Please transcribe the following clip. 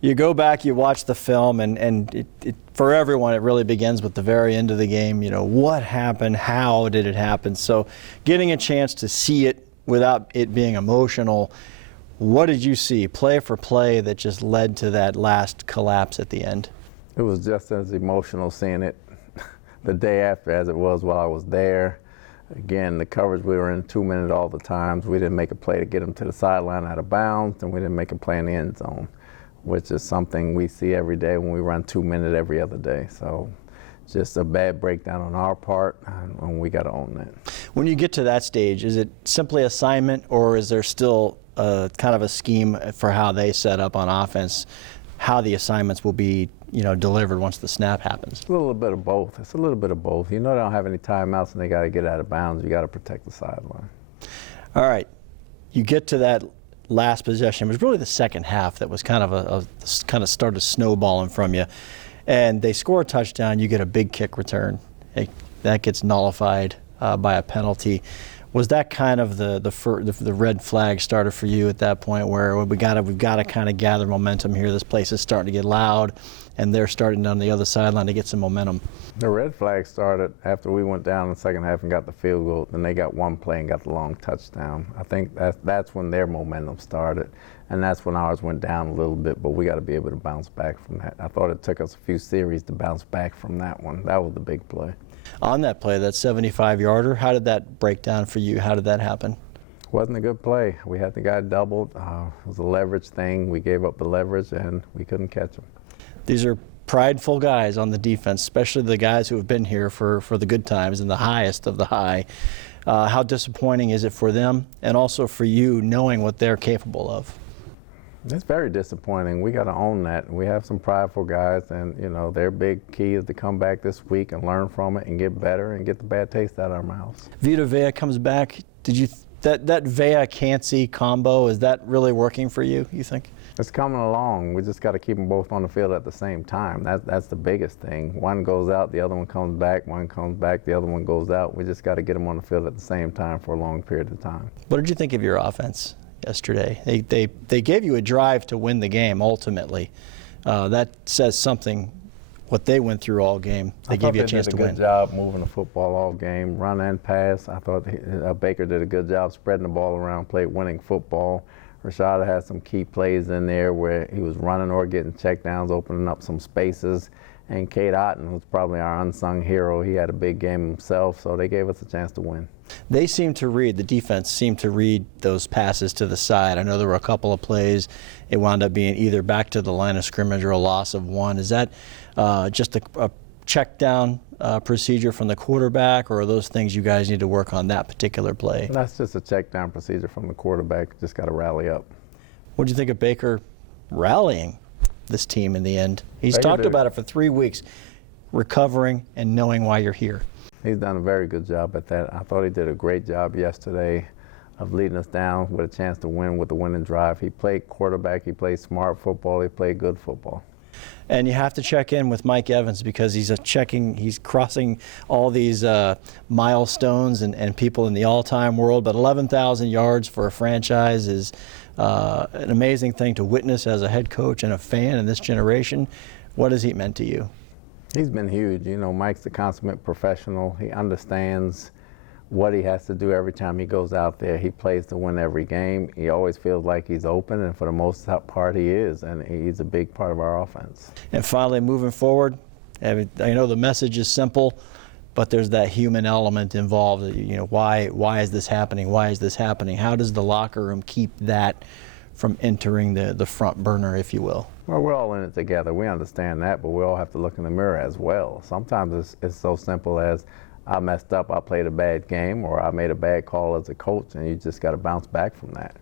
You go back, you watch the film, and for everyone, it really begins with the very end of the game. You know, what happened? How did it happen? So getting a chance to see it without it being emotional, what did you see, play for play, that just led to that last collapse at the end? It was just as emotional seeing it the day after as it was while I was there. Again, the coverage, we were in 2 minutes all the times. We didn't make a play to get them to the sideline out of bounds, and we didn't make a play in the end zone, which is something we see every day when we run 2 minutes every other day. So just a bad breakdown on our part, and we got to own that. When you get to that stage, is it simply assignment, or is there still kind of a scheme for how they set up on offense, how the assignments will be, you know, delivered once the snap happens? A little bit of both. It's a little bit of both. You know, they don't have any timeouts and they got to get out of bounds. You got to protect the sideline. All right. You get to that last possession. It was really the second half that was kind of kind of started snowballing from you. And they score a touchdown. You get a big kick return. That gets nullified by a penalty. Was that kind of the red flag starter for you at that point, where we've got to kind of gather momentum here? This place is starting to get loud, and they're starting on the other sideline to get some momentum. The red flag started after we went down in the second half and got the field goal. Then they got one play and got the long touchdown. I think that's when their momentum started, and that's when ours went down a little bit. But we got to be able to bounce back from that. I thought it took us a few series to bounce back from that one. That was the big play. On that play, that 75-yarder, how did that break down for you? How did that happen? Wasn't a good play. We had the guy doubled. It was a leverage thing. We gave up the leverage, and we couldn't catch him. These are prideful guys on the defense, especially the guys who have been here for the good times and the highest of the high. How disappointing is it for them, and also for you, knowing what they're capable of? It's very disappointing. We got to own that. We have some prideful guys, and you know, their big key is to come back this week and learn from it and get better and get the bad taste out of our mouths. Vita Vea comes back. That Vea-Cansey combo, is that really working for you, you think? It's coming along. We just got to keep them both on the field at the same time. That's the biggest thing. One goes out, the other one comes back. One comes back, the other one goes out. We just got to get them on the field at the same time for a long period of time. What did you think of your offense yesterday? They gave you a drive to win the game ultimately. That says something, what they went through all game. They gave you a chance to win. They did a good job moving the football all game, run and pass. I thought Baker did a good job spreading the ball around, played winning football. Rashada had some key plays in there where he was running or getting checkdowns, opening up some spaces. And Cade Otton was probably our unsung hero. He had a big game himself, so they gave us a chance to win. They seemed to read, the defense seemed to read those passes to the side. I know there were a couple of plays. It wound up being either back to the line of scrimmage or a loss of one. Is that just a check down procedure from the quarterback, or are those things you guys need to work on that particular play? That's just a check down procedure from the quarterback. Just got to rally up. What do you think of Baker rallying this team in the end? He's talked about it for 3 weeks, recovering and knowing why you're here. He's done a very good job at that. I thought he did a great job yesterday of leading us down with a chance to win with the winning drive. He played quarterback, he played smart football, he played good football. And you have to check in with Mike Evans, because he's crossing all these milestones and people in the all-time world. But 11,000 yards for a franchise is an amazing thing to witness as a head coach and a fan in this generation. What has he meant to you? He's been huge. You know, Mike's a consummate professional. He understands what he has to do every time he goes out there. He plays to win every game. He always feels like he's open, and for the most part he is, and he's a big part of our offense. And finally, moving forward, I know the message is simple, but there's that human element involved. You know, why is this happening? Why is this happening? How does the locker room keep that from entering the front burner, if you will? Well, we're all in it together. We understand that, but we all have to look in the mirror as well. Sometimes it's so simple as, I messed up, I played a bad game, or I made a bad call as a coach, and you just got to bounce back from that.